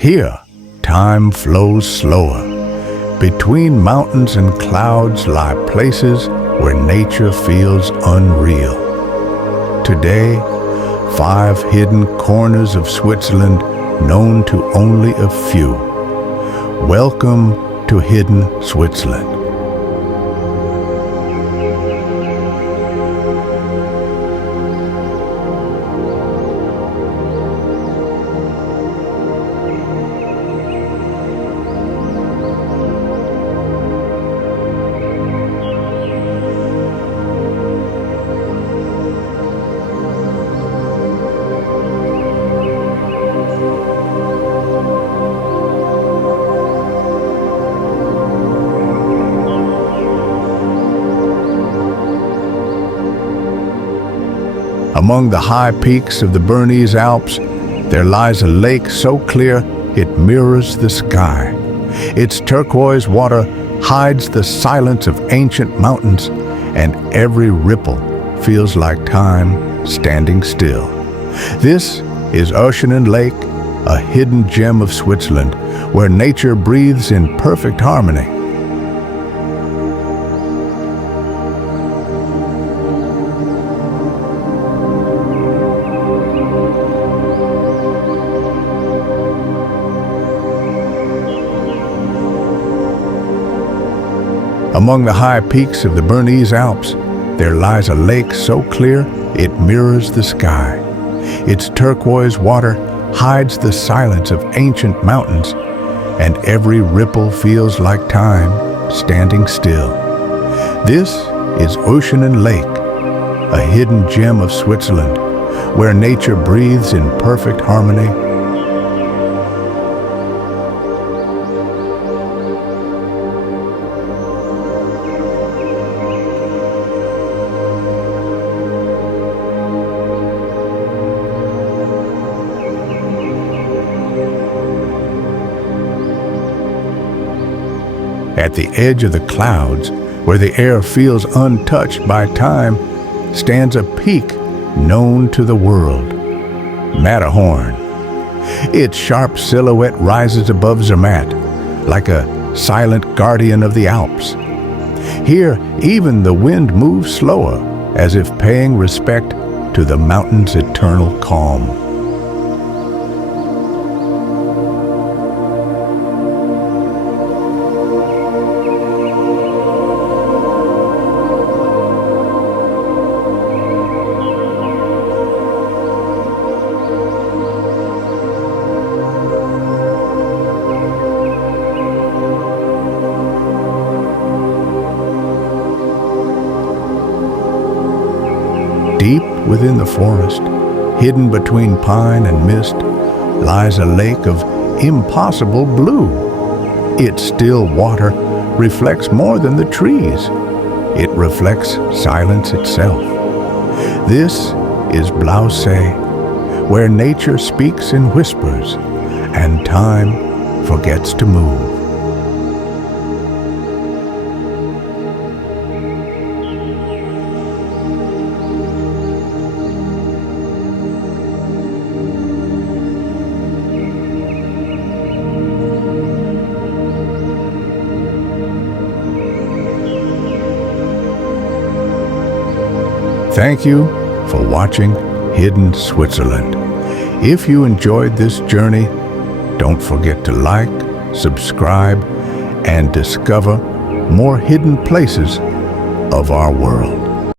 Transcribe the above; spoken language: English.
Here, time flows slower. Between mountains and clouds lie places where nature feels unreal. Today, 5 hidden corners of Switzerland known to only a few. Welcome to Hidden Switzerland. Among the high peaks of the Bernese Alps, there lies a lake so clear it mirrors the sky. Its turquoise water hides the silence of ancient mountains, and every ripple feels like time standing still. This is Oeschinen Lake, a hidden gem of Switzerland, where nature breathes in perfect harmony. Among the high peaks of the Bernese Alps, there lies a lake so clear it mirrors the sky. Its turquoise water hides the silence of ancient mountains, and every ripple feels like time standing still. This is Oeschinen Lake, a hidden gem of Switzerland, where nature breathes in perfect harmony. At the edge of the clouds, where the air feels untouched by time, stands a peak known to the world, Matterhorn. Its sharp silhouette rises above Zermatt, like a silent guardian of the Alps. Here, even the wind moves slower, as if paying respect to the mountain's eternal calm. Deep within the forest, hidden between pine and mist, lies a lake of impossible blue. Its still water reflects more than the trees. It reflects silence itself. This is Blausee, where nature speaks in whispers and time forgets to move. Thank you for watching Hidden Switzerland. If you enjoyed this journey, don't forget to like, subscribe, and discover more hidden places of our world.